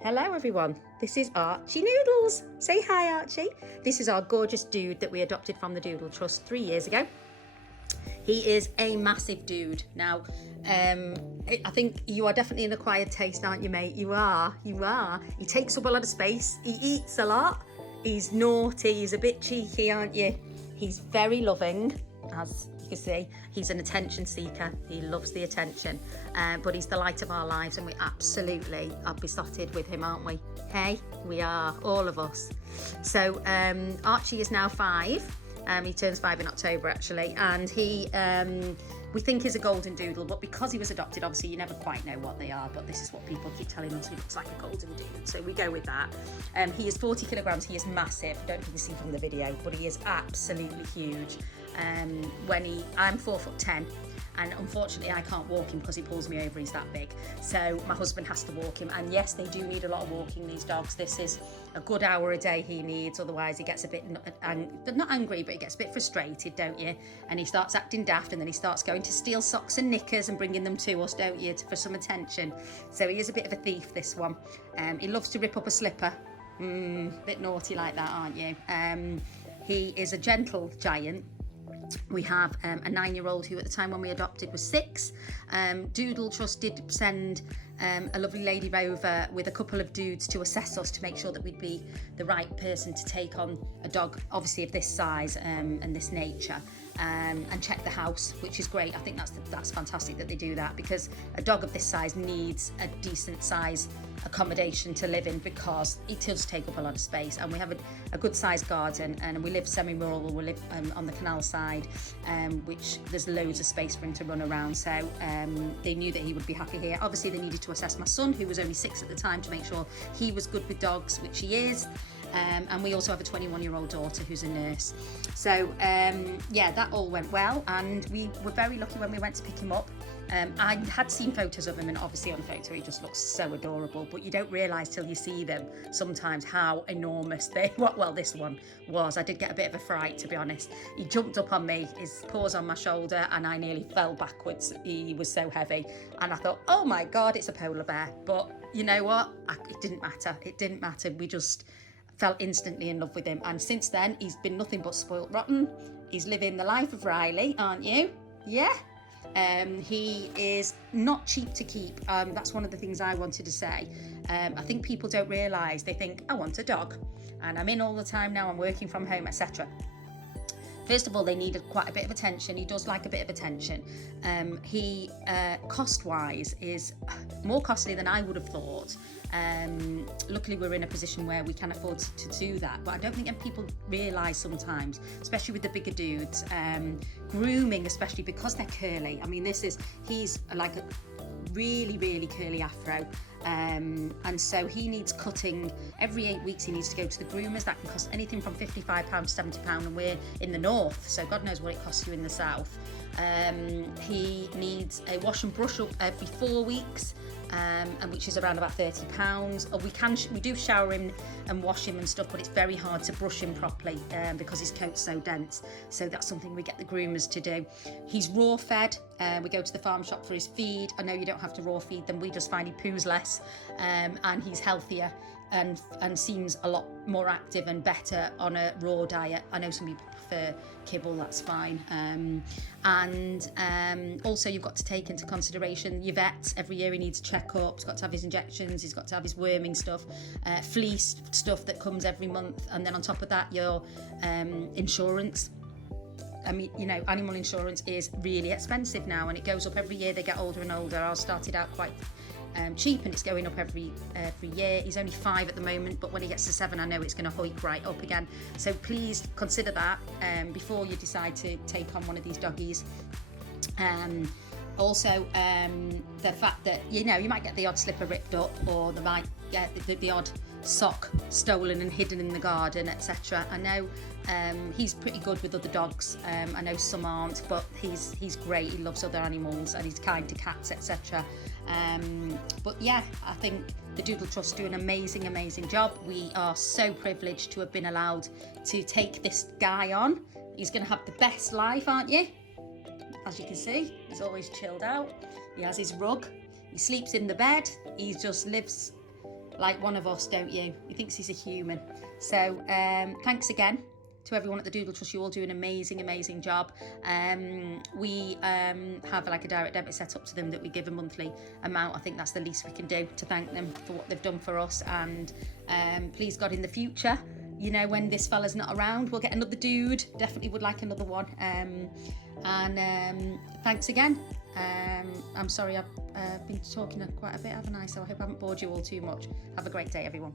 Hello everyone, this is Archie Noodles. Say hi Archie. This is our gorgeous dude that we adopted from the Doodle Trust 3 years ago. He is a massive dude. Now, I think you are definitely an acquired taste, aren't you, mate? You are. He takes up a lot of space. He eats a lot. He's naughty. He's a bit cheeky, aren't you? He's very loving, as you can see. He's an attention seeker. He loves the attention, but he's the light of our lives, and we absolutely are besotted with him, aren't we? Hey, we are, all of us. So Archie is now 5. He turns 5 in October, actually, and he, we think is a golden doodle, but because he was adopted, obviously you never quite know what they are, but this is what people keep telling us. He looks like a golden dude, so we go with that. He is 40 kilograms. He is massive. I don't know if you can see from the video, but he is absolutely huge. I'm 4'10", and unfortunately I can't walk him because he pulls me over. He's that big, so my husband has to walk him, and yes, they do need a lot of walking, these dogs. This is a good hour a day he needs, otherwise he gets a bit not angry, but he gets a bit frustrated, don't you? And he starts acting daft, and then he starts going to steal socks and knickers and bringing them to us, don't you, for some attention. So he is a bit of a thief, this one. He loves to rip up a slipper. Bit naughty like that, aren't you? He is a gentle giant. We have a 9-year-old who at the time when we adopted was 6. Doodle Trust did send a lovely lady over with a couple of dudes to assess us to make sure that we'd be the right person to take on a dog, obviously of this size and this nature, and check the house, which is great. I think that's fantastic that they do that, because a dog of this size needs a decent size accommodation to live in, because it does take up a lot of space, and we have a good sized garden, and we live semi-rural. We live on the canal side, which there's loads of space for him to run around, so they knew that he would be happy here. Obviously they needed to assess my son, who was only 6 at the time, to make sure he was good with dogs, which he is. And we also have a 21-year-old daughter who's a nurse. So yeah, that all went well, and we were very lucky when we went to pick him up. I had seen photos of him, and obviously on photo he just looks so adorable, but you don't realise till you see them sometimes how enormous this one was. I did get a bit of a fright, to be honest. He jumped up on me, his paws on my shoulder, and I nearly fell backwards. He was so heavy, and I thought, oh my God, it's a polar bear. But you know what? It didn't matter. We just fell instantly in love with him, and since then he's been nothing but spoilt rotten. He's living the life of Riley, aren't you? Yeah. He is not cheap to keep. That's one of the things I wanted to say. I think people don't realise. They think, I want a dog, and I'm in all the time now, I'm working from home, etc. First of all, they needed quite a bit of attention. He does like a bit of attention. He, cost-wise, is more costly than I would have thought. Luckily, we're in a position where we can afford to do that. But I don't think people realise sometimes, especially with the bigger dudes, grooming, especially because they're curly. I mean, he's like a really, really curly afro. And so he needs cutting every 8 weeks. He needs to go to the groomers. That can cost anything from £55 to £70, and we're in the north, so God knows what it costs you in the south. He needs a wash and brush up every 4 weeks, and which is around about £30. Or we do shower him and wash him and stuff, but it's very hard to brush him properly because his coat's so dense. So that's something we get the groomers to do. He's raw fed. We go to the farm shop for his feed. I know you don't have to raw feed them. We just find he poos less, and he's healthier and seems a lot more active and better on a raw diet. I know some people prefer kibble, that's fine. Also you've got to take into consideration your vets. Every year he needs checkups. He's got to have his injections, he's got to have his worming stuff, fleece stuff that comes every month, and then on top of that your insurance. I mean, you know, animal insurance is really expensive now, and it goes up every year. They get older and older. Ours started out quite cheap, and it's going up every year. He's only 5 at the moment, but when he gets to 7, I know it's going to hike right up again. So please consider that before you decide to take on one of these doggies. Also, the fact that, you know, you might get the odd slipper ripped up, or they might get the odd sock stolen and hidden in the garden, etc. I know he's pretty good with other dogs. I know some aren't, but he's great. He loves other animals, and he's kind to cats, etc. But yeah, I think the Doodle Trust do an amazing job. We are so privileged to have been allowed to take this guy on. He's going to have the best life, aren't you? As you can see, he's always chilled out. He has his rug. He sleeps in the bed. He just lives like one of us, don't you? He thinks he's a human. So thanks again to everyone at the Doodle Trust. You all do an amazing job. We have like a direct debit set up to them that we give a monthly amount. I think that's the least we can do to thank them for what they've done for us. And please God, in the future, you know, when this fella's not around, we'll get another dude. Definitely would like another one. Thanks again. I'm sorry I've been talking quite a bit, haven't I? So I hope I haven't bored you all too much. Have a great day, everyone.